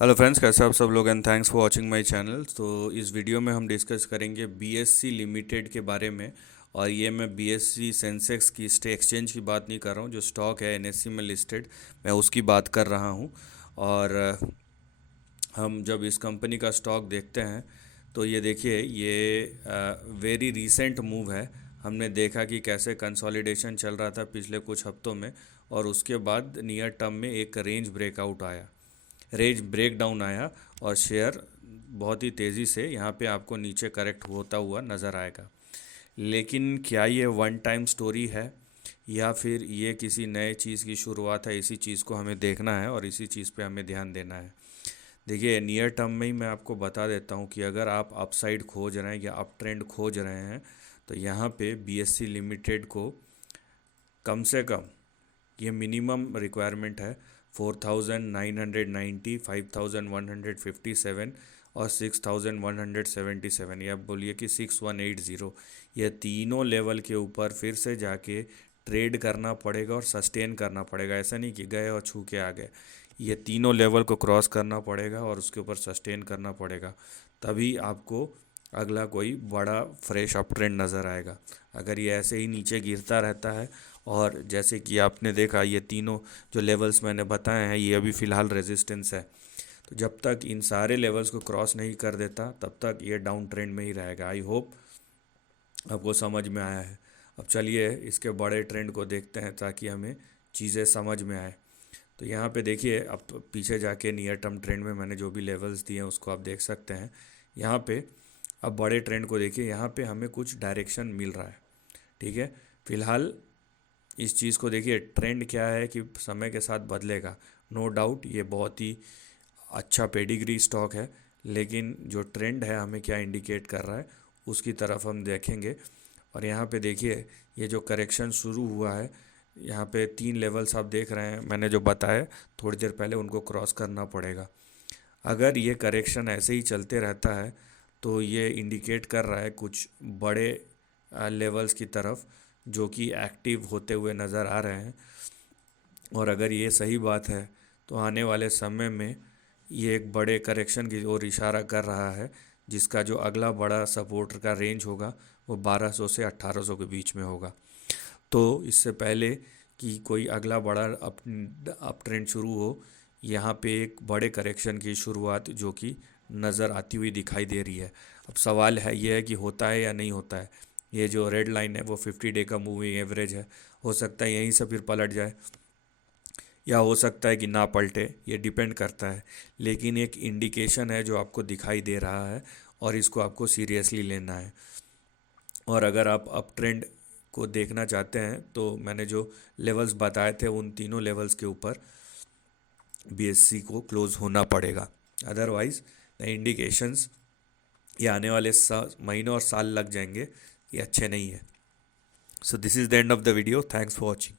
Hello friends, कैसे आप सब लोग and thanks for watching my channel. तो इस वीडियो में हम डिस्कस करेंगे बीएससी लिमिटेड के बारे में। और ये मैं बीएससी सेंसेक्स की एक्सचेंज की बात नहीं कर रहा हूँ, जो स्टॉक है एनएससी में लिस्टेड, मैं उसकी बात कर रहा हूँ। और हम जब इस कंपनी का स्टॉक देखते हैं तो ये देखिए, ये वेरी रीसेंट मूव है। हमने देखा कि कैसे कंसोलिडेशन चल रहा था पिछले कुछ हफ्तों में, और उसके बाद नियर टर्म में एक रेंज ब्रेक डाउन आया और शेयर बहुत ही तेज़ी से यहाँ पे आपको नीचे करेक्ट होता हुआ नज़र आएगा। लेकिन क्या ये वन टाइम स्टोरी है या फिर ये किसी नए चीज़ की शुरुआत है? इसी चीज़ को हमें देखना है और इसी चीज़ पे हमें ध्यान देना है। देखिए, नियर टर्म में ही मैं आपको बता देता हूँ कि अगर आप अपसाइड खोज रहे हैं या अप ट्रेंड खोज रहे हैं तो यहाँ पे बीएससी लिमिटेड को कम से कम, ये मिनिमम रिक्वायरमेंट है, 4,990, 5,157 और 6,177, या बोलिए कि 6,180, ये तीनों लेवल के ऊपर फिर से जाके ट्रेड करना पड़ेगा और सस्टेन करना पड़ेगा। ऐसा नहीं कि गए और छू के आ गए, ये तीनों लेवल को क्रॉस करना पड़ेगा और उसके ऊपर सस्टेन करना पड़ेगा, तभी आपको अगला कोई बड़ा फ्रेश अप ट्रेंड नज़र आएगा। अगर ये ऐसे ही नीचे गिरता रहता है, और जैसे कि आपने देखा ये तीनों जो लेवल्स मैंने बताए हैं ये अभी फ़िलहाल रेजिस्टेंस है, तो जब तक इन सारे लेवल्स को क्रॉस नहीं कर देता तब तक ये डाउन ट्रेंड में ही रहेगा। आई होप आपको समझ में आया है। अब चलिए इसके बड़े ट्रेंड को देखते हैं ताकि हमें चीज़ें समझ में आए। तो यहाँ पे देखिए, अब पीछे जाके नियर टर्म ट्रेंड में मैंने जो भी लेवल्स दिए हैं उसको आप देख सकते हैं। यहाँ पे अब बड़े ट्रेंड को देखिए, यहाँ पे हमें कुछ डायरेक्शन मिल रहा है। ठीक है, फिलहाल इस चीज़ को देखिए, ट्रेंड क्या है कि समय के साथ बदलेगा। नो डाउट ये बहुत ही अच्छा पेडिग्री स्टॉक है, लेकिन जो ट्रेंड है हमें क्या इंडिकेट कर रहा है उसकी तरफ हम देखेंगे। और यहाँ पे देखिए, ये जो करेक्शन शुरू हुआ है, यहाँ पे 3 लेवल्स आप देख रहे हैं मैंने जो बताए थोड़ी देर पहले, उनको क्रॉस करना पड़ेगा। अगर ये करेक्शन ऐसे ही चलते रहता है तो ये इंडिकेट कर रहा है कुछ बड़े लेवल्स की तरफ जो कि एक्टिव होते हुए नज़र आ रहे हैं। और अगर ये सही बात है तो आने वाले समय में ये एक बड़े करेक्शन की ओर इशारा कर रहा है, जिसका जो अगला बड़ा सपोर्ट का रेंज होगा वो 1200 से 1800 के बीच में होगा। तो इससे पहले कि कोई अगला बड़ा अप ट्रेंड शुरू हो, यहाँ पे एक बड़े करेक्शन की शुरुआत जो कि नज़र आती हुई दिखाई दे रही है। अब सवाल है ये है कि होता है या नहीं होता है। ये जो रेड लाइन है वो 50 डे का मूविंग एवरेज है, हो सकता है यहीं से फिर पलट जाए या हो सकता है कि ना पलटे, ये डिपेंड करता है। लेकिन एक इंडिकेशन है जो आपको दिखाई दे रहा है और इसको आपको सीरियसली लेना है। और अगर आप अप ट्रेंड को देखना चाहते हैं तो मैंने जो लेवल्स बताए थे उन तीनों लेवल्स के ऊपर बीएससी को क्लोज होना पड़ेगा। अदरवाइज द इंडिकेशंस ये आने वाले महीनों और साल लग जाएंगे, ये अच्छे नहीं है। So this is the end of the video, thanks for watching.